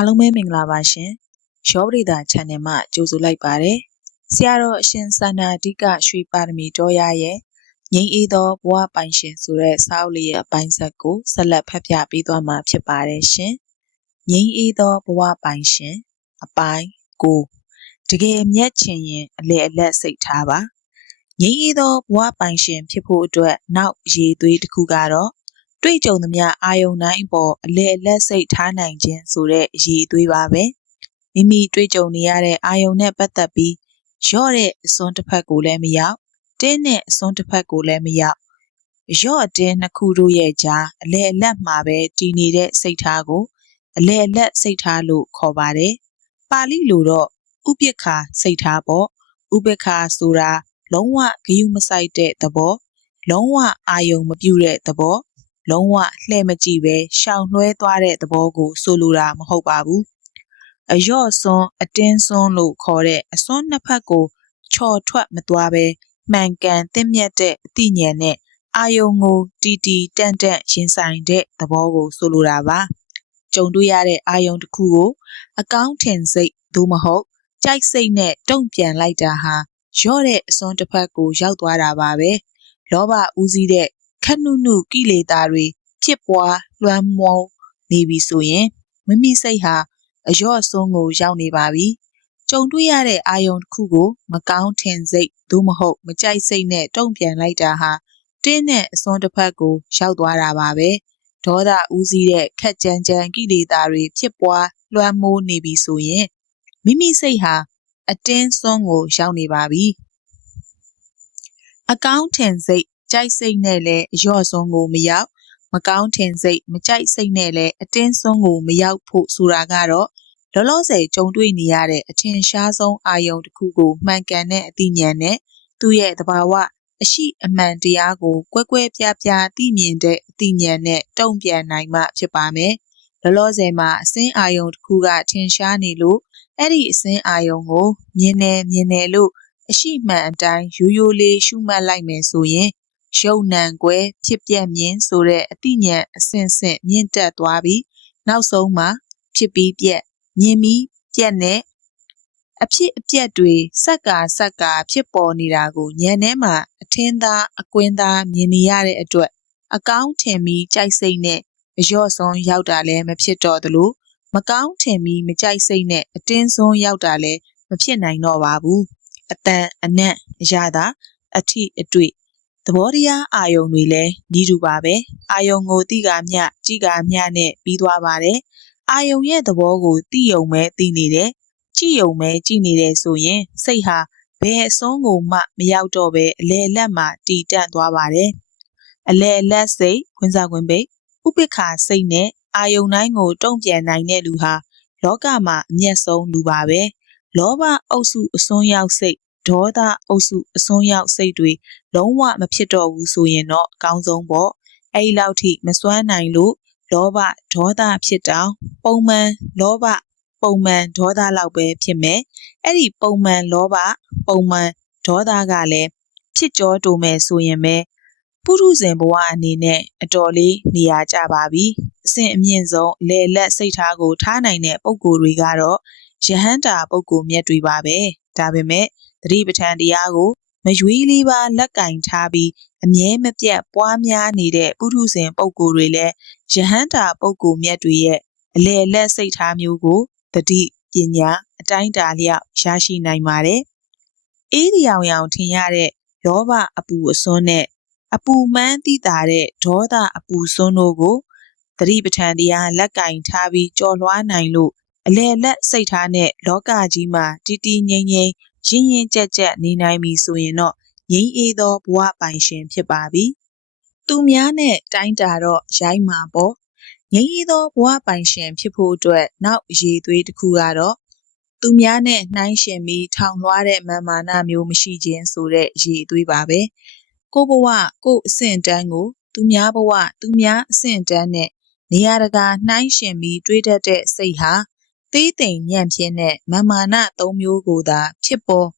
အားလုံးပဲမင်္ဂလာပါရှင်ရောပရိသာ channel မှာကြိုဆိုလိုက်ပါတယ်ဆရာတော်အရှင်စန္ဒာအဓိကရွှေပါရမီတော်ရရဲ့ငြိမ်းအေးသောဘဝပိုင်ရှင်ဆိုတဲ့စာအုပ်လေးရဲ့အပိုင်းဆက်ကိုဆက်လက်ဖတ်ပြပေးသွားမှာဖြစ်ပါတယ်ရှင်ငြိမ်းအေးသောဘဝပိုင်ရှင်အပိုင်းကိုတကယ်မျက်ချင်ရင်အလေအလက်စိတ်ထားပါငြိမ်းအေးသောဘဝပိုင်ရှင်ဖြစ်ဖို့အတွက်နောက်ရည်သွေးတစ်ခုကတော့ တွေ့ကြုံသမျှအာယုံတိုင်းအပေါ်အလေအလက်စိတ်ထားနိုင်ခြင်းဆိုတဲ့အရေးအသွေးပါပဲမိမိတွေ့ကြုံနေရတဲ့အာယုံနဲ့ပတ်သက်ပြီးရော့တဲ့အစွန်းတစ်ဖက်ကိုလည်းမရောက်တင်းတဲ့အစွန်းတစ်ဖက်ကိုလည်းမရောက်ရော့အတင်းနှစ်ခုတို့ရဲ့ကြားအလေအလက်မှာပဲတည်နေတဲ့စိတ်ထားကိုအလေအလက်စိတ်ထားလို့ခေါ်ပါတယ်ပါဠိလိုတော့ဥပိ္ပခာစိတ်ထားပေါ့ဥပိ္ပခာဆိုတာလုံးဝဂယုမဆိုင်တဲ့သဘောလုံးဝအာယုံမပြုတဲ့သဘော လုံးဝလှဲ့မကြည့်ပဲ ရှောင်လွှဲသွားတဲ့သဘောကို ဆိုလိုတာမဟုတ်ပါဘူးအယော့စွန်း အတင်းစွန်းလို့ခေါ်တဲ့ အစွန်းနှစ်ဖက်ကို ချော်ထွက်မသွားပဲမှန်ကန်သင့်မြတ်တဲ့အသိဉာဏ်နဲ့ အာယုံကိုတီတီတန့်တန့်ရင်ဆိုင်တဲ့သဘောကို ဆိုလိုတာပါ ကြုံတွေ့ရတဲ့ အာယုံတစ်ခုကို အကောင်းထင်စိတ် သို့မဟုတ် ကြိုက်စိတ်နဲ့ တုံ့ပြန်လိုက်တာဟာရော့တဲ့အစွန်းတစ်ဖက်ကို ရောက်သွားတာပါပဲ လောဘဦးစီးတဲ့ ခက်နုနုကိလေသာတွေ ဖြစ်ပွားလွှမ်းမိုးနေပြီဆိုရင် မိမိစိတ်ဟာအယော့ဆုံးကို ရောက်နေပါပြီ။ကြုံတွေ့ရတဲ့အာယုံတစ်ခုကို မကောင်းထင်စိတ် သို့မဟုတ် မကြိုက်စိတ်နဲ့ တုံ့ပြန်လိုက်တာဟာ တင်းတဲ့အစွန်းတစ်ဖက်ကို ရောက်သွားတာပါပဲ။ဒေါသဦးစီးတဲ့ခက်ကြမ်းကြမ်းကိလေသာတွေ ဖြစ်ပွားလွှမ်းမိုးနေပြီဆိုရင် မိမိစိတ်ဟာ အတင်းစွန်းကို ရောက်နေပါပြီ။အကောင်းထင်စိတ် ကြိုက်စိတ်နဲ့လည်းအယော့ဆုံးကိုမရောက်မကောင်းထင်စိတ်မကြိုက်စိတ်နဲ့လည်းအတင်းစွန်းကိုမရောက်ဖို့ဆိုတာကတော့လောလောဆယ်ကြုံတွေ့နေရတဲ့အထင်ရှားဆုံးအာယုံတစ်ခုကိုမှန်ကန်တဲ့အသိဉာဏ်နဲ့သူ့ရဲ့သဘာဝအရှိအမှန်တရားကိုကွဲကွဲပြားပြားသိမြင်တဲ့အသိဉာဏ်နဲ့တုံ့ပြန်နိုင်မှဖြစ်ပါမယ်။လောလောဆယ်မှာအစင်းအာယုံတစ်ခုကထင်ရှားနေလို့အဲ့ဒီအစင်းအာယုံကိုမြင်နေမြင်နေလို့အရှိမှန်အတိုင်းရိုးရိုးလေးရှုမှတ်လိုက်မယ်ဆိုရင် ရုပ်နံကွယ်ဖြစ်ပြက်မြင်ဆိုတဲ့ အသိဉာဏ်အဆင့်ဆင့် မြင့်တက်သွားပြီး နောက်ဆုံးမှာ ဖြစ်ပြီးပြက် မြင်ပြီးပြက်နဲ့ အဖြစ်အပျက်တွေ စက္ကာစက္ကာ ဖြစ်ပေါ်နေတာကို ဉာဏ်ထဲမှာ အထင်းသားအကွင်းသားမြင်နေရတဲ့အတွက် အကောင်းထင်ပြီး ကြိုက်စိတ်နဲ့ အလျော့ဆုံးရောက်တာလည်း မဖြစ်တော့သလို မကောင်းထင်ပြီး မကြိုက်စိတ်နဲ့ အတင်းဆုံးရောက်တာလည်း မဖြစ်နိုင်တော့ပါဘူးအတန်အနံ့ အရသာ အထိအတွေ့ သဘောတရားအာယုံတွေလည်းဤတူပါပဲအာယုံကိုသိကာမျှကြည့်ကာမျှနဲ့ပြီးသွားပါတယ်အာယုံရဲ့သဘောကိုသိယုံပဲသိနေတယ်ကြည့်ယုံပဲကြည့်နေတယ်ဆိုရင် စိတ်ဟာဘယ်အဆုံးကိုမှမရောက်တော့ပဲအလေလက်မှတည်တန့်သွားပါတယ်အလေလက်စိတ်ခွင်းစားခွင်းပိတ်ဥပိ္ပခာစိတ်နဲ့အာယုံတိုင်းကိုတုံ့ပြန်နိုင်တဲ့လူဟာလောကမှာအမျက်ဆုံးလူပါပဲလောဘအုပ်စုအစွန်းရောက်စိတ် ဒေါသအုပ်စုအစွန်းရောက်စိတ်တွေလုံးဝမဖြစ်တော့ဘူးဆိုရင်တော့အကောင်းဆုံးပေါ့အဲ့ဒီလောက်ထိမစွမ်းနိုင်လို့လောဘဒေါသဖြစ်တောင်ပုံမှန်လောဘပုံမှန်ဒေါသလောက်ပဲဖြစ်မယ်အဲ့ဒီပုံမှန်လောဘပုံမှန်ဒေါသကလည်းဖြစ်ကြောတူမယ်ဆိုရင်ပဲပုရုဇဉ်ဘဝအနေနဲ့အတော်လေးနေရာကျပါပြီအဆင့်အမြင့်ဆုံးလေလက်စိတ်ထားကိုထားနိုင်တဲ့ပုံကိုယ်တွေကတော့ယဟန္တာပုံကိုယ်မြတ်တွေပါပဲ ဒါပေမဲ့သတိပဋ္ဌာန်တရားကိုမရွေးလေးပါလက်ကင်ထားပြီးအမြဲမပြတ်ပွားများနေတဲ့ပုထုဇဉ်ပုဂ္ဂိုလ်တွေလည်းယဟန္တာပုဂ္ဂိုလ်မြတ်တွေရဲ့အလေလက်စိတ်ထားမျိုးကိုတတိပညာအတိုင်းတာလျောက်ရရှိနိုင်ပါတယ်။အေးဒီအောင်ရောင်ထင်ရတဲ့လောဘအပူအစွန်းနဲ့အပူမှန်းသိတာတဲ့ဒေါသအပူစွန်းတို့ကိုသတိပဋ္ဌာန်တရားလက်ကင်ထားပြီးကြော်လွှားနိုင်လို့ အလေလက်စိတ်ထားနဲ့လောကကြီးမှာတည်တည်ငြိမ်ငြိမ်ရင်းရင်းကြက်ကြက်နေနိုင်ပြီဆိုရင်တော့ငြိမ်းအေးသောဘဝပိုင်ရှင်ဖြစ်ပါပြီ။သူများနဲ့တိုင်းတာတော့ရိုင်းမှာပေါ့။ငြိမ်းအေးသောဘဝပိုင်ရှင်ဖြစ်ဖို့အတွက်နောက်ရည်သွေးတစ်ခုကတော့သူများနဲ့နှိုင်းယှဉ်ပြီးထောင်လွှားတဲ့မာမာနမျိုးမရှိခြင်းဆိုတဲ့ရည်သွေးပါပဲ။ကိုဘဝကိုအဆင့်တန်းကို သူများဘဝသူများအဆင့်တန်းနဲ့နေရာတကာနှိုင်းယှဉ်ပြီးတွေးတတ်တဲ့စိတ်ဟာ သေးသိမ်ညံ့ဖြစ်တဲ့မာမာနသုံးမျိုးကိုသာ ဖြစ်ပေါ်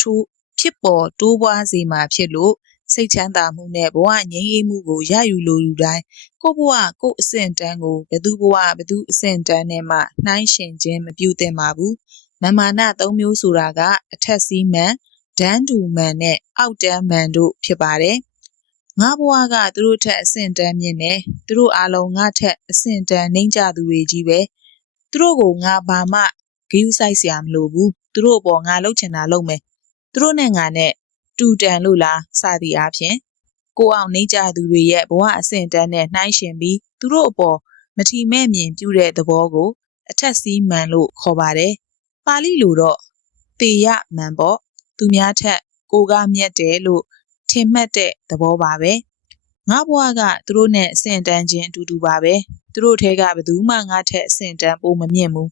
ထိုးဖြစ်ပေါ်တိုးပွားစေမှာဖြစ်လို့စိတ်ချမ်းသာမှုနဲ့ဘဝငြိမ်းအေးမှုကိုရယူလိုလူတိုင်းကိုယ့်ဘဝကိုယ့်အဆင့်တန်းကိုဘယ်သူဘဝဘယ်သူအဆင့်တန်းနဲ့မှနှိုင်းယှဉ်ခြင်းမပြုသင့်ပါဘူးမမာနသုံးမျိုးဆိုတာကအထက်စီးမှန်ဒန်းတူမှန်နဲ့အောက်တန်းမှန်တို့ဖြစ်ပါတယ်ငါဘဝကသူတို့ထက်အဆင့်တန်းမြင့်နေသူတို့အားလုံးငါထက်အဆင့်တန်းနှိမ့်ကြသူတွေကြီးပဲ သူတို့ကိုငါဘာမှဂရုစိုက်စရာမလိုဘူးသူတို့အပေါ်ငါလှုပ်ချင်တာလုပ်မယ်သူတို့နဲ့ငါနဲ့တူတန်လို့လားစသည်အားဖြင့်ကိုအောင်နှိမ့်ကြသူတွေရဲ့ဘဝအဆင့်တန်းနဲ့နှိုင်းယှဉ်ပြီးသူတို့အပေါ်မထီမဲ့မြင်ပြုတဲ့သဘောကို အထက်စီးမှန်လို့ခေါ်ပါတယ်ပါဠိလိုတော့တေယမှန်ပေါ့သူများထက်ကိုကမြတ်တယ်လို့ထင်မှတ်တဲ့သဘောပါပဲ ငါဘဝကသူတို့နဲ့အဆင့်တန်းချင်းအတူတူပါပဲသူတို့ထဲကဘယ်သူမှငါထက်အဆင့်တန်းပိုမမြင့်ဘူး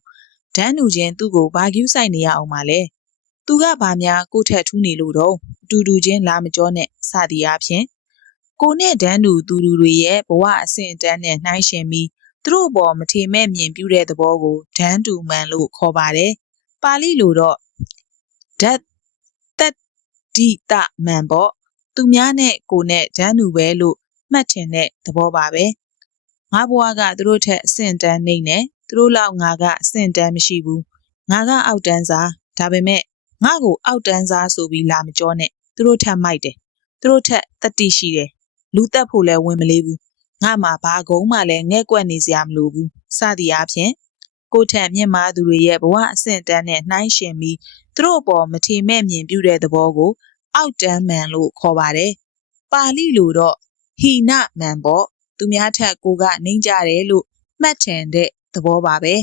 ဒန်းလူချင်းသူ့ကိုဘာကျူးဆိုင်နေရအောင်ပါလဲသူကဘာများကိုယ့်ထက်ထူးနေလို့တော့အတူတူချင်းလာမကြောနဲ့စသည်အားဖြင့်ကိုနဲ့ဒန်းလူသူလူတွေရဲ့ဘဝအဆင့်အတန်းနဲ့နှိုင်းယှဉ်ပြီးသူတို့အပေါ်မထေမဲ့မြင်ပြုတဲ့သဘောကိုဒန်းတူမှန်လို့ခေါ်ပါတယ်ပါဠိလိုတော့ဓာတ်တက်ဒီတမှန်ပေါ့သူများနဲ့ကိုနဲ့ဒန်းတူပဲလို့ မှတ်ထင်တဲ့သဘောပါပဲငါဘဝကသူတို့ထက်အဆင့်တန်းနေနေသူတို့လောက်ငါကအဆင့်တန်းမရှိဘူးငါကအောက်တန်းစားဒါပေမဲ့ငါ့ကိုအောက်တန်းစားဆိုပြီးလာမကြောနဲ့သူတို့ထက်မိုက်တယ်သူတို့ထက်တတိရှိတယ်လူတက်ဖို့လဲဝင်မလေးဘူးငါမှဘာကုန်းမှလည်းငဲ့ကွက်နေစရာမလိုဘူးစသည်အားဖြင့်ကိုထက်မြင့်မားသူတွေရဲ့ဘဝအဆင့်တန်းနဲ့နှိုင်းယှဉ်ပြီးသူတို့အပေါ်မထေမဲ့မြင်ပြုတဲ့သဘောကို အောက်တန်းမှန်လို့ခေါ်ပါတယ်ပါဠိလိုတော့ ဟိနမှန်ပေါ့သူများထက်ကိုကနှိမ့်ကြတယ်လို့မှတ်ထင်တဲ့သဘောပါပဲ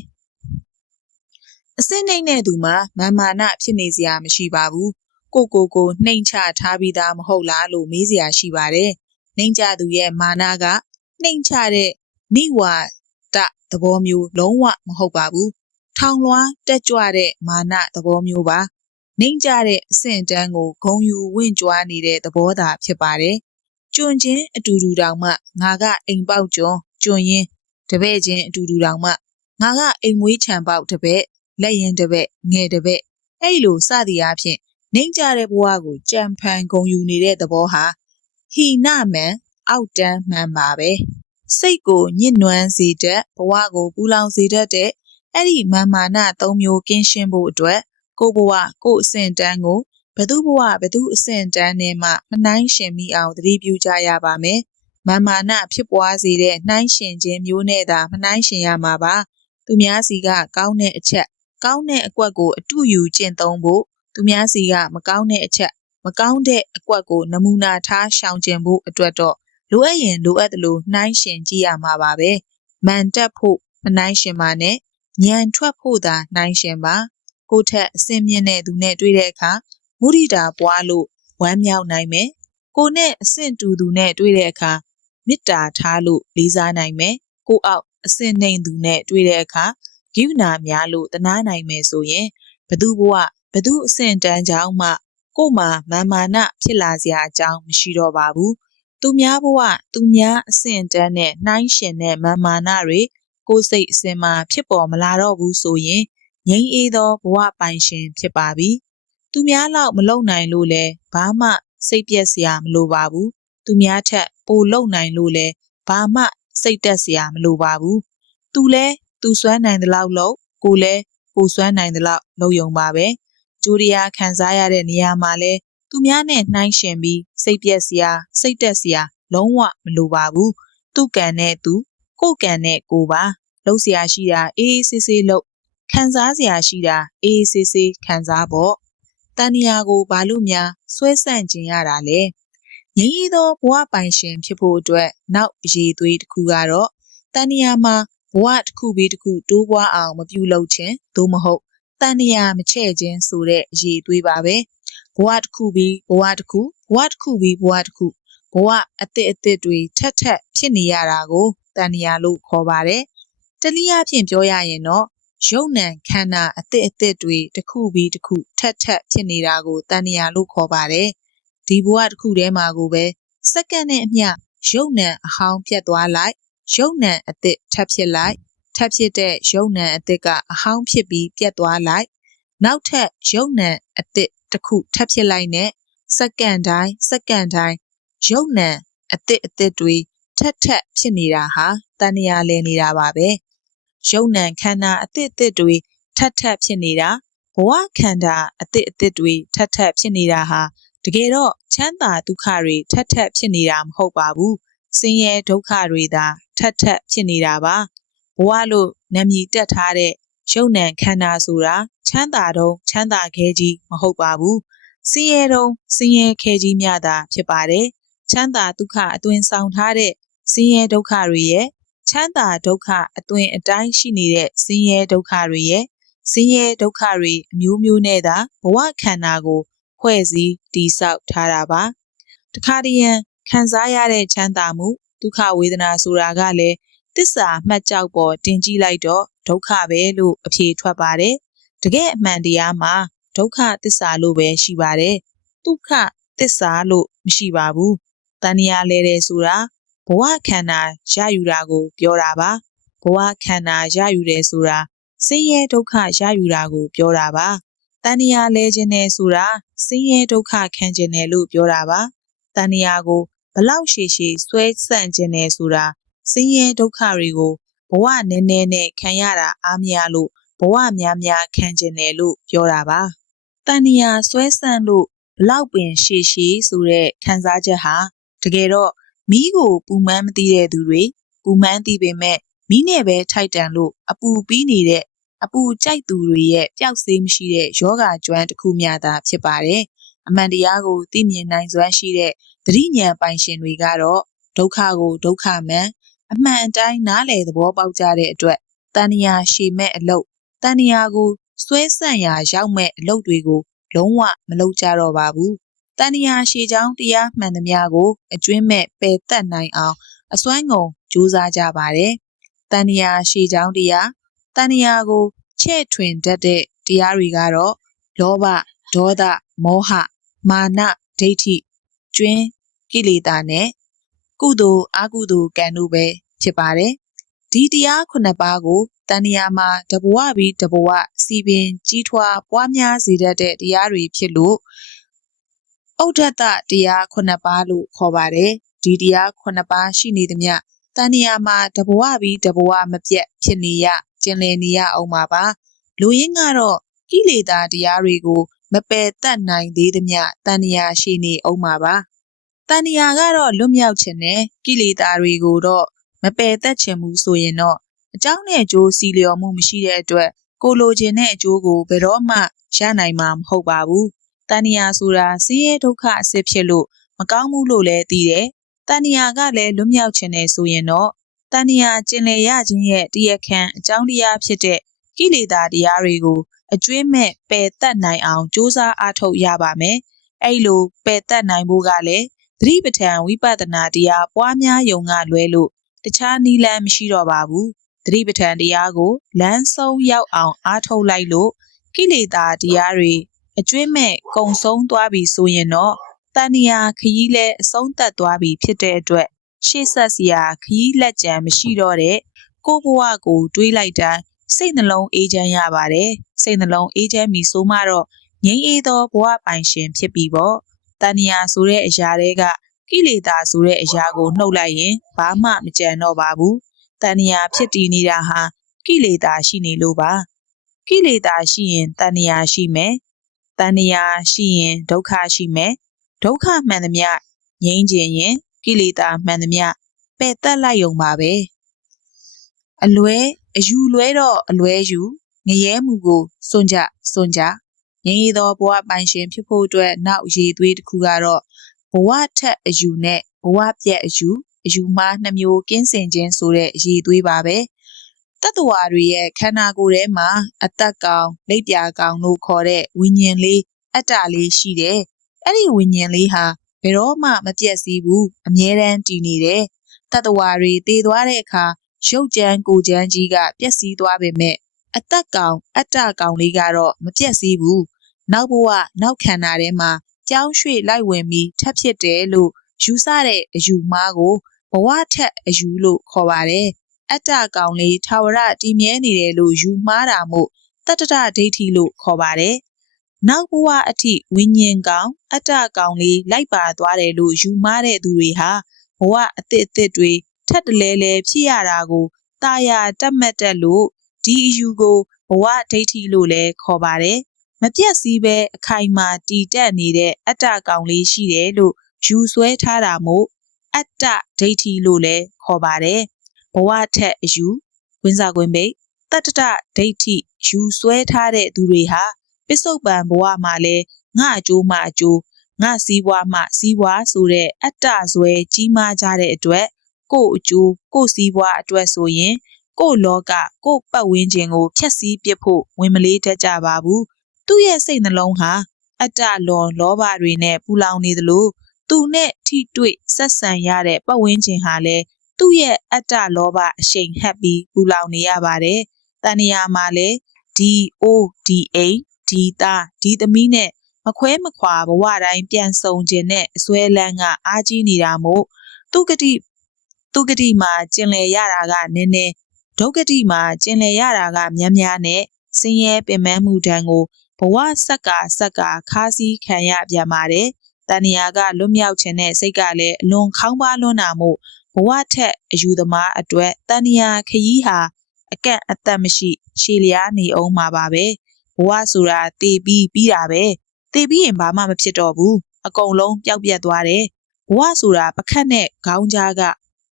အစစ်နှိမ့်တဲ့သူမှာမာမာနဖြစ်နေစရာမရှိပါဘူးကိုကိုကိုနှိမ့်ချထားပြီးသားမဟုတ်လားလို့မေးစရာရှိပါတယ်နှိမ့်ချသူရဲ့မာနကနှိမ့်ချတဲ့နိဝါဒသဘောမျိုးလုံးဝမဟုတ်ပါဘူးထောင်လွှားတက်ကြွတဲ့မာနသဘောမျိုးပါနှိမ့်ကြတဲ့အဆင့်တန်းကိုဂုံယူဝင့်ကြွားနေတဲ့သဘောသာဖြစ်ပါတယ် ကျွန်းချင်းအတူတူတောင်မှငါကအိမ်ပေါက်ကျွန်းကျွန်းရင်တပည့်ချင်းအတူတူတောင်မှငါကအိမ်မွေးခြံပေါက်တပည့်လက်ရင်တပည့်ငယ်တပည့်အဲ့လိုစသည်အားဖြင့်နှိမ့်ကြတဲ့ဘဝကိုကြံဖန်ဂုံယူနေတဲ့သဘောဟာဟိနမန်အောက်တန်းမှန်ပါပဲစိတ်ကိုညှဉ်းနှွမ်းစေတတ်ဘဝကိုပူလောင်စေတတ်တဲ့အဲ့ဒီမာမာနသုံးမျိုးကင်းရှင်းဖို့အတွက်ကိုဘဝကိုအဆင့်တန်းကို ဘသူဘဝဘသူအဆင့်တန်းနဲ့မှမနှိုင်းရှင်မိအောင်သတိပြုကြရပါမယ်မာမာနဖြစ်ပွားစေတဲ့နှိုင်းရှင်ခြင်းမျိုးနဲ့သာမနှိုင်းရှင်ရမှာပါသူများစီကကောင်းတဲ့အချက်ကောင်းတဲ့အကွက်ကိုအတူယူကျင့်သုံးဖို့သူများစီကမကောင်းတဲ့အချက်မကောင်းတဲ့အကွက်ကိုနမူနာထားရှောင်ကျဉ်ဖို့အတွက်တော့လိုအပ်ရင်လိုအပ်သလိုနှိုင်းရှင်ကြည့်ရမှာပါပဲမန်တက်ဖို့မနှိုင်းရှင်ပါနဲ့ညံထွက်ဖို့သာနှိုင်းရှင်ပါကိုထက်အစင်မြင့်တဲ့သူနဲ့တွေ့တဲ့အခါ မုဒိတာပွားလို့ဝမ်းမြောက်နိုင်မယ်ကိုနဲ့အဆင့်တူသူနဲ့တွေ့တဲ့အခါမေတ္တာထားလို့လေးစားနိုင်မယ်ကိုအောက်အဆင့်နှိမ်သူနဲ့တွေ့တဲ့အခါဂိူနာများလို့တနာနိုင်မယ်ဆိုရင်ဘသူဘဝဘသူအဆင့်တန်းကြောင်းမှ ကို့မှာမာမာနဖြစ်လာစရာအကြောင်းမရှိတော့ပါဘူးသူများဘဝသူများအဆင့်တန်းနဲ့နှိုင်းရှင်တဲ့မာမာနတွေကိုယ်စိတ်အစဉ်မှာဖြစ်ပေါ်မလာတော့ဘူးဆိုရင်ငြိမ်းအေးသောဘဝပိုင်ရှင်ဖြစ်ပါပြီ သူများလောက်မလုပ်နိုင်လို့လဲဘာမှစိတ်ပျက်စရာမလိုပါဘူးသူများထက်ပိုလုပ်နိုင်လို့လဲဘာမှစိတ်တက်စရာမလိုပါဘူးသူလဲသူစွမ်းနိုင်သလောက်လုပ်ကိုလဲကိုစွမ်းနိုင်သလောက်လုပ်ယုံပါပဲဂျူရီယာခံစားရတဲ့နေရာမှာလဲသူများနဲ့နှိုင်းယှဉ်ပြီးစိတ်ပျက်စရာစိတ်တက်စရာလုံးဝမလိုပါဘူးသူ့ကံနဲ့သူကိုယ်ကံနဲ့ကိုပါလှုပ်စရာရှိတာအေးအေးဆေးဆေးလှုပ်ခံစားစရာရှိတာအေးအေးဆေးဆေးခံစားဖို့ တန်နီယာကိုဘာလို့များဆွဲဆန့်ကျင်ရတာလဲငြိမ်းရီသောဘဝပိုင်ရှင်ဖြစ်ဖို့အတွက်နောက်အရေးသွေးတစ်ခုကတော့တန်နီယာမှာဘဝတစ်ခုပြီးတစ်ခုတိုးပွားအောင်မပြုလုပ်ခြင်းသို့မဟုတ်တန်နီယာမချဲ့ခြင်းဆိုတဲ့အရေးသွေးပါပဲဘဝတစ်ခုပြီးဘဝတစ်ခုဘဝတစ်ခုပြီးဘဝတစ်ခုဘဝအသစ်အသစ်တွေထက်ထက်ဖြစ်နေရတာကိုတန်နီယာလို့ခေါ်ပါတယ်တနည်းအားဖြင့်ပြောရရင်တော့ ရုပ်နံခန္ဓာအသစ်အသစ်တွေတစ်ခုပြီးတစ်ခုထက်ထက်ဖြစ်နေတာကိုတန်ရာလို့ခေါ်ပါတယ်ဒီဘဝတစ်ခုထဲမှာကိုပဲစက္ကန့်နဲ့အမျှရုပ်နံအဟောင်းပြတ်သွားလိုက်ရုပ်နံအသစ်ထပ်ဖြစ်လိုက်ထပ်ဖြစ်တဲ့ရုပ်နံအသစ်ကအဟောင်းဖြစ်ပြီးပြတ်သွားလိုက်နောက်ထပ်ရုပ်နံအသစ်တစ်ခုထပ်ဖြစ်လိုက်နဲ့စက္ကန့်တိုင်းစက္ကန့်တိုင်းယုံနံအစ်စ်အစ်စ်တွေထက်ထက်ဖြစ်နေတာဟာတန်ရာလဲနေတာပါပဲ ယုံနံခန္ဓာအစ်စ်အစ်စ်တွေထက်ထက်ဖြစ်နေတာဘဝခန္ဓာအစ်စ်အစ်စ်တွေထက်ထက်ဖြစ်နေတာဟာတကယ်တော့ချမ်းသာဒုက္ခတွေထက်ထက်ဖြစ်နေတာမဟုတ်ပါဘူးဆင်းရဲဒုက္ခတွေသာထက်ထက်ဖြစ်နေတာပါဘဝလို့နာမည်တက်ထားတဲ့ရုပ်နံခန္ဓာဆိုတာချမ်းသာတော့ချမ်းသာခဲကြီးမဟုတ်ပါဘူးဆင်းရဲတော့ဆင်းရဲခဲကြီးများသာဖြစ်ပါတယ်ချမ်းသာဒုက္ခအသွင်ဆောင်ထားတဲ့ဆင်းရဲဒုက္ခတွေရဲ့ ချမ်းသာဒုက္ခအသွင်အတိုင်းရှိနေတဲ့ဆင်းရဲဒုက္ခတွေရဲ့ဆင်းရဲဒုက္ခတွေအမျိုးမျိုးနဲ့သာဘဝခန္ဓာကိုဖွဲ့စည်းတည်ဆောက်ထားတာပါတခါတည်းရန်ခံစားရတဲ့ချမ်းသာမှုဒုက္ခဝေဒနာဆိုတာကလည်းတစ္ဆာမှတ်ကြောက်ပေါ်တင်ကြည့်လိုက်တော့ဒုက္ခပဲလို့အဖြေထွက်ပါတယ်တကယ်အမှန်တရားမှာဒုက္ခသစ္စာလို့ပဲရှိပါတယ်ဒုက္ခသစ္စာလို့မရှိပါဘူးတဏှာလဲတယ်ဆိုတာ ဘဝခန္ဓာရယူတာကို ပြောတာပါဘဝခန္ဓာရယူတယ်ဆိုတာဆင်းရဲဒုက္ခရယူတာကို ပြောတာပါတဏှာလဲခြင်းနဲ့ဆိုတာဆင်းရဲဒုက္ခခံခြင်းနဲ့လို့ပြောတာပါတဏှာကိုဘလောက်ရှည်ရှည်ဆွဲဆန့်ခြင်းနဲ့ဆိုတာဆင်းရဲဒုက္ခတွေကိုဘဝနည်းနည်းနဲ့ခံရတာအားမရလို့ဘဝများများခံခြင်းနဲ့လို့ပြောတာပါတဏှာဆွဲဆန့်လို့ဘလောက်ပင်ရှည်ရှည်ဆိုတဲ့ခံစားချက်ဟာတကယ်တော့ မိကိုပူမန်းမသိတဲ့သူတွေပူမန်းသိပေမဲ့မိနဲ့ပဲထိုက်တန်လို့အပူပြီးနေတဲ့အပူကြိုက်သူတွေရဲ့ပျောက်စေးမရှိတဲ့ယောဂကျွမ်းတစ်ခုများသာဖြစ်ပါတယ်အမှန်တရားကိုသိမြင်နိုင်စွမ်းရှိတဲ့သတိဉာဏ်ပိုင်ရှင်တွေကတော့ဒုက္ခကိုဒုက္ခမှန်အမှန်အတိုင်းနားလည်သဘောပေါက်ကြတဲ့အတွက်တဏှာရှည်မဲ့အလုပ်တဏှာကိုဆွဲဆန့်ရာရောက်မဲ့အလုပ်တွေကိုလုံးဝမလုပ်ကြတော့ပါဘူး တဏှာရှည်ချောင်းတရားမှန်သမျှကို အကျွင်းမဲ့ပယ်တတ်နိုင်အောင် အစွမ်းကုန်ကြိုးစားကြပါတယ်တဏှာရှည်ချောင်းတရားတဏှာကိုချဲ့ထွင်တတ်တဲ့တရားတွေကတော့လောဘဒေါသမောဟမာနဒိဋ္ဌိကျွင်းကိလေသာနဲ့ကုသိုလ်အကုသိုလ်ကံတို့ပဲဖြစ်ပါတယ်ဒီတရားခုနှစ်ပါးကိုတဏှာမှာတဘဝပြီးတဘဝစီပင်ကြီးထွားပွားများစေတတ်တဲ့တရားတွေဖြစ်လို့ ဩဒတတရားခုနှစ်ပါးလို့ခေါ်ပါတယ်ဒီတရားခုနှစ်ပါးရှိနေသမျှတဏှာမှာတဘဝပြီးတဘဝမပြတ်ဖြစ်နေရကျင်လည်နေရအောင်ပါပါလူရင်းကတော့ကိလေသာတရားတွေကိုမပယ်တတ်နိုင်သေးသမျှတဏှာရှိနေအောင်ပါပါတဏှာကတော့လွတ်မြောက်ခြင်းနဲ့ကိလေသာတွေကိုတော့မပယ်တတ်ခြင်းဘူးဆိုရင်တော့အကြောင်းနဲ့အကျိုးစီလျော်မှုမရှိတဲ့အတွက်ကိုလိုချင်တဲ့အကျိုးကိုဘယ်တော့မှရနိုင်မှာမဟုတ်ပါဘူး တဏှာဆိုတာဆင်းရဲဒုက္ခအစစ်ဖြစ်လို့မကောင်းဘူးလို့လည်းသိတယ်တဏှာကလည်းလွတ်မြောက်ခြင်းနဲ့ဆိုရင်တော့တဏှာကျင်လည်ရခြင်းရဲ့တရားခံအကြောင်းတရားဖြစ်တဲ့ကိလေသာတရားတွေကို အကျွင်းမဲ့ပယ်တတ်နိုင်အောင်ကြိုးစားအားထုတ်ရပါမယ်။အဲ့လိုပယ်တတ်နိုင်ဖို့ကလည်းသတိပဋ္ဌာန်ဝိပဿနာတရားပွားများယုံကလွဲလို့တခြားနီးလန်းမရှိတော့ပါဘူး။သတိပဋ္ဌာန်တရားကိုလမ်းဆုံးရောက်အောင်အားထုတ်လိုက်လို့ကိလေသာတရားတွေ အကျွင်းမဲ့ကုံဆုံးသွားပြီဆိုရင်တော့တဏှာခရီးလဲအဆုံးသတ်သွားပြီဖြစ်တဲ့အတွက်ရှေ့ဆက်စရာခရီးလက်ကြံမရှိတော့တဲ့ကိုဘဝကိုတွေးလိုက်တိုင်းစိတ်နှလုံးအေးချမ်းရပါတယ်စိတ်နှလုံးအေးချမ်းပြီဆိုမှတော့ငြိမ်းအေးသောဘဝပိုင်ရှင်ဖြစ်ပြီပေါ့တဏှာဆိုတဲ့အရာတွေကကိလေသာဆိုတဲ့အရာကိုနှုတ်လိုက်ရင်ဘာမှမကြံတော့ပါဘူးတဏှာဖြစ်တည်နေတာဟာကိလေသာရှိနေလို့ပါကိလေသာရှိရင်တဏှာရှိမယ် တဏှာရှိရင်ဒုက္ခရှိမယ်ဒုက္ခမှန်သမျှငြိမ်းခြင်းရင်ကိလေသာမှန်သမျှပယ်တတ်လိုက်ုံပါပဲအလွဲအယူလွဲတော့အလွဲယူငရဲမှုကိုစွန့်ကြစွန့်ကြငြိမ်းရသောဘဝပိုင်ရှင်ဖြစ်ဖို့အတွက်နောက်ရည်သွေးတစ်ခုကတော့ဘဝထက်အယူနဲ့ဘဝပြက်အယူအယူမှားနှမျိုးကင်းစင်ခြင်းဆိုတဲ့ရည်သွေးပါပဲ တတ္တဝါတွေရဲ့ခန္ဓာကိုယ်ထဲမှာ အသက်ကောင်လက်ပြာကောင်လို့ခေါ်တဲ့ဝိညာဉ်လေးအတ္တလေးရှိတယ်အဲ့ဒီဝိညာဉ်လေးဟာဘယ်တော့မှမပြည့်စည်ဘူးအမြဲတမ်းတည်နေတယ်တတ္တဝါတွေတည်သွားတဲ့အခါရုပ်ကြမ်းကိုကြမ်းကြီးကပျက်စီးသွားပေမဲ့အသက်ကောင်အတ္တကောင်လေးကတော့မပျက်စီးဘူးနောက်ဘဝနောက်ခန္ဓာထဲမှာကြောင်းရွှေ့လိုက်ဝင်ပြီးထပ်ဖြစ်တယ်လို့ယူဆတဲ့အယူမှားကိုဘဝထက်အယူလို့ခေါ်ပါတယ် အတ္တကောင်လေးထာဝရတည်မြဲနေတယ်လို့ယူမှားတာမို့တတ္တဒိဋ္ဌိလို့ခေါ်ပါတယ်နောက်ဘဝအထိဝိညာဉ်ကောင်အတ္တကောင်လေးလိုက်ပါသွားတယ်လို့ယူမှားတဲ့သူတွေဟာဘဝအသစ်အသစ်တွေထက်တလဲလဲဖြစ်ရတာကိုတာယာတက်မှတ်တက်လို့ဒီအယူကိုဘဝဒိဋ္ဌိလို့လည်းခေါ်ပါတယ်မပြတ်စည်းပဲအခိုင်အမာတည်တက်နေတဲ့အတ္တကောင်လေးရှိတယ်လို့ယူဆွဲထားတာမို့အတ္တဒိဋ္ဌိလို့လည်းခေါ်ပါတယ် ဘဝထက်အယူဝင်းစာကွင်းပိတ်တတ္တဒိဋ္ဌိယူဆွဲထားတဲ့သူတွေဟာပစ္စုပန်ဘဝမှာလဲငါအကျိုးမှအကျိုးငါစည်းပွားမှစည်းပွားဆိုတဲ့အတ္တဇွဲကြီးမားကြတဲ့အတွက်ကို့အကျိုးကို့စည်းပွားအတွက်ဆိုရင်ကို့လောကကို့ပတ်ဝန်းကျင်ကိုဖျက်ဆီးပစ်ဖို့ဝင်မလေးတတ်ကြပါဘူးသူ့ရဲ့စိတ်နှလုံးဟာအတ္တလွန်လောဘတွေနဲ့ပူလောင်နေသလိုသူနဲ့ထိတွေ့ဆက်ဆံရတဲ့ပတ်ဝန်းကျင်ဟာလည်း သူ့ရဲ့အတ္တလောဘအရှိန်ဟပ်ပြီးပူလောင်နေရပါတယ်။တဏှာမှာလည်း DODA ဒီသားဒီသမီးနဲ့မခွဲမခွာဘဝတိုင်းပြန်ဆောင်ခြင်းနဲ့အစွဲလန်းကအားကြီးနေတာမို့သူကတိသူကတိမှာကျင်လည်ရတာကနည်းနည်းဒုက္ကတိမှာကျင်လည်ရတာကများများနဲ့ဆင်းရဲပင်ပန်းမှုတန်းကိုဘဝဆက်ကဆက်ကခါးစည်းခံရပြန်ပါတယ်။တဏှာကလွတ်မြောက်ခြင်းနဲ့စိတ်ကလည်းအလွန်ခေါင်းပါလွန်းတာမို့ ဘဝထက်အယူသမားအတွက်တဏှာခရီးဟာအကန့်အသတ်မရှိ ရှည်လျားနေအောင်မှာပါပဲ။ဘဝဆိုတာတည်ပြီးပြီးတာပဲ။တည်ပြီးရင်ဘာမှမဖြစ်တော့ဘူး။အကုန်လုံးပျောက်ပြတ်သွားတယ်။ဘဝဆိုတာပခတ်နဲ့ခေါင်းကြားက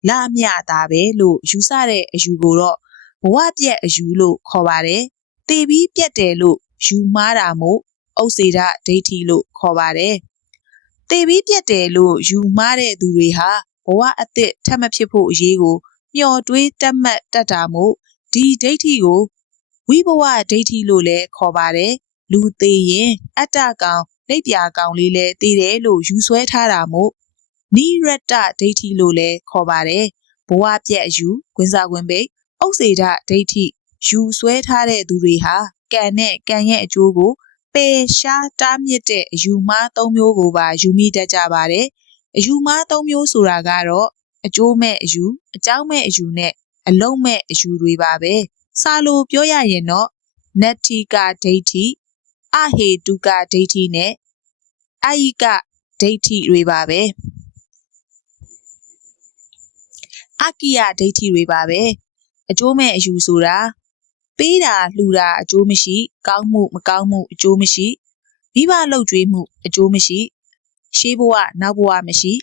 လာမျှတာပဲလို့ယူဆတဲ့အယူကိုတော့ဘဝပြက်အယူလို့ခေါ်ပါတယ်။တည်ပြီးပြက်တယ်လို့ယူမှားတာမို့ဥစ္စေဒဒိဋ္ဌိလို့ခေါ်ပါတယ်။တေပြီးပြက်တယ်လို့ယူမှားတဲ့သူတွေဟာ ဘဝအသစ်ထပ်မဖြစ်ဖို့အရေးကိုမျှော်တွေးတက်မှတ်တတ်တာမို့ဒီဒိဋ္ဌိကိုဝိဘဝဒိဋ္ဌိလို့လည်းခေါ်ပါတယ်။လူသေးရင်အတ္တကောင်လက်ပြကောင်လေးလည်းသေးတယ်လို့ယူဆွဲထားတာမို့နိရတ္တဒိဋ္ဌိလို့လည်းခေါ်ပါတယ်။ဘဝပြက်အယူခွင်းစားခွင်းပိတ်ဥစ္စေဒဒိဋ္ဌိယူဆွဲထားတဲ့သူတွေဟာကံနဲ့ကံရဲ့အကျိုးကိုပယ်ရှားတားမြစ်တဲ့အယူမှား၃မျိုးကိုပါယူမိတတ်ကြပါတယ်။ အယူမှား၃မျိုးဆိုတာကတော့ အကျိုးမဲ့အယူ အကြောင်းမဲ့အယူနဲ့ အလုံးမဲ့အယူတွေပါပဲ။စာလိုပြောရရင်တော့ နတ္ထိကဒိဋ္ဌိ အဟေတုကဒိဋ္ဌိနဲ့အာယိကဒိဋ္ဌိတွေပါပဲ။အကိယဒိဋ္ဌိတွေပါပဲ။အကျိုးမဲ့အယူဆိုတာ ပေးတာလှူတာအကျိုးမရှိ ကောင်းမှုမကောင်းမှု အကျိုးမရှိ မိဘလှုပ်ကြွေးမှု အကျိုးမရှိ ရှေးဘဝနောက်ဘဝမရှိ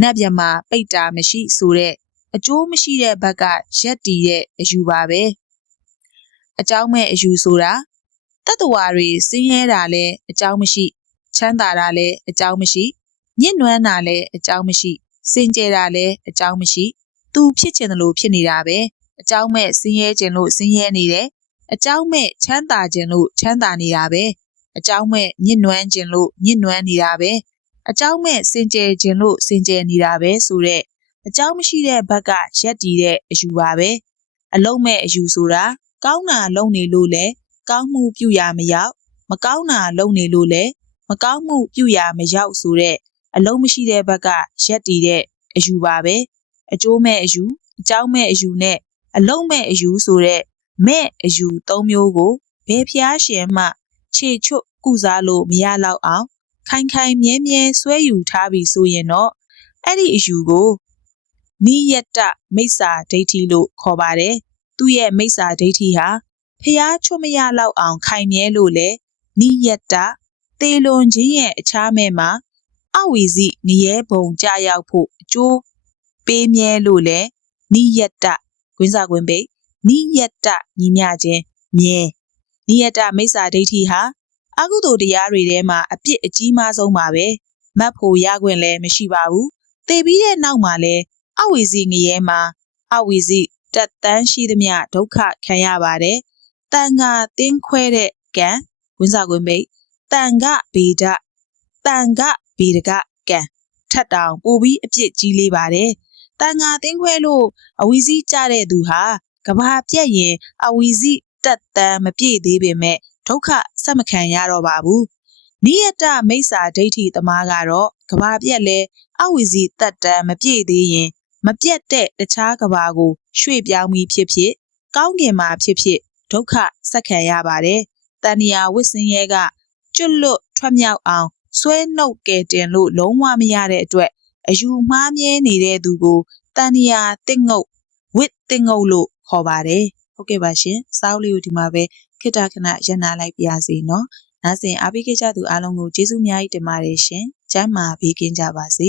နတ်မြမာပိတ်တာမရှိဆိုတဲ့အကျိုးမရှိတဲ့ဘက်ကရက်တီတဲ့အယူပါပဲအကြောင်းမဲ့အယူဆိုတာတတ္တဝါတွေဆင်းရဲတာလဲအကြောင်းမရှိချမ်းသာတာလဲအကြောင်းမရှိညှဉ်းနှွမ်းတာလဲအကြောင်းမရှိစင်ကြယ်တာလဲအကြောင်းမရှိသူဖြစ်ချင်တယ်လို့ဖြစ်နေတာပဲအကြောင်းမဲ့ဆင်းရဲခြင်းလို့ဆင်းရဲနေတယ်အကြောင်းမဲ့ချမ်းသာခြင်းလို့ချမ်းသာနေတာပဲအကြောင်းမဲ့ညှဉ်းနှွမ်းခြင်းလို့ညှဉ်းနှွမ်းနေတာပဲ အကြောင်းမဲ့စင်ကြယ်ခြင်းလို့စင်ကြယ်နေတာပဲဆိုတဲ့အကြောင်းမရှိတဲ့ဘက်ကရက်တည်တဲ့အယူပါပဲအလုံးမဲ့အယူဆိုတာကောင်းတာလုံးနေလို့လဲကောင်းမှုပြုရာမရောက်မကောင်းတာလုံးနေလို့လဲမကောင်းမှုပြုရာမရောက်ဆိုတဲ့အလုံးမရှိတဲ့ဘက်ကရက်တည်တဲ့အယူပါပဲအကျိုးမဲ့အယူအကြောင်းမဲ့အယူနဲ့အလုံးမဲ့အယူဆိုတဲ့မဲ့အယူ၃မျိုးကိုဘယ်ဖျားရှင်မှ ခြေချွတ်ကုစားလို့မရတော့အောင် ခိုင်ခိုင်မြဲမြဲဆွဲယူထားပြီဆိုရင်တော့အဲ့ဒီအယူကိုနိယတမိစ္ဆာဒိဋ္ဌိလို့ခေါ်ပါတယ်သူ့ရဲ့မိစ္ဆာဒိဋ္ဌိဟာဖျားချွတ်မရတော့အောင် ခိုင်မြဲလို့လေနိယတသေလွန်ခြင်းရဲ့အခြားမဲ့မှာအဝီစီငရဲဘုံကြရောက်ဖို့အကျိုးပေးမြဲလို့လေနိယတကွင်းစာကွင်းပိတ်နိယတညီမျှခြင်းမြဲနိယတမိစ္ဆာဒိဋ္ဌိဟာ အကုသိုလ်တရားတွေထဲမှာအပြစ်အကြီးမားဆုံးပါပဲမတ်ဖို့ရခွင့်လည်းမရှိပါဘူးသေပြီးတဲ့နောက်မှာလည်းအဝီစီငရဲမှာအဝီစီတက်တန်းရှိသမျှဒုက္ခခံရပါတယ်တန်ဃာတင်းခွဲတဲ့ကံဝင်းစာကွင်းမိတ်တန်ဃဗေဒတန်ဃဗေဒကကံထက်တောင်ပိုပြီးအပြစ်ကြီးလေးပါတယ်တန်ဃာတင်းခွဲလို့အဝီစီကြတဲ့သူဟာကဘာပြက်ရင်အဝီစီတက်တန်းမပြည့်သေးပေမဲ့ ဒုက္ခဆက်မခံရတော့ပါဘူးနိယတမိစ္ဆာဒိဋ္ဌိသမားကတော့ကဘာပြက်လဲအဝီစီတက်တန်းမပြည့်သေးရင် မပြတ်တဲ့တခြားကဘာကို ရွှေ့ပြောင်းပြီးဖြစ်ဖြစ်ကောင်းကင်မှာဖြစ်ဖြစ်ဒုက္ခဆက်ခံရပါတယ်တဏှာဝိစင်းရဲကကျွတ်လွတ်ထွက်မြောက်အောင်ဆွဲနှုတ်ကယ်တင်လို့လုံးဝမရတဲ့အတွက်အယူမှားမြဲနေတဲ့သူကိုတန်ရာတစ်ငုတ်ဝစ်တစ်ငုတ်လို့ခေါ်ပါတယ်ဟုတ်ကဲ့ပါရှင်စာအုပ်လေးကိုဒီမှာပဲ ခိတ္တခဏရန်နာလိုက်ပါရစေနော်နားဆင်အားပေးခဲ့ကြသူအားလုံးကိုကျေးဇူးအများကြီးတင်ပါတယ်ရှင်ကျမ်းမာပေးကင်းကြပါစေ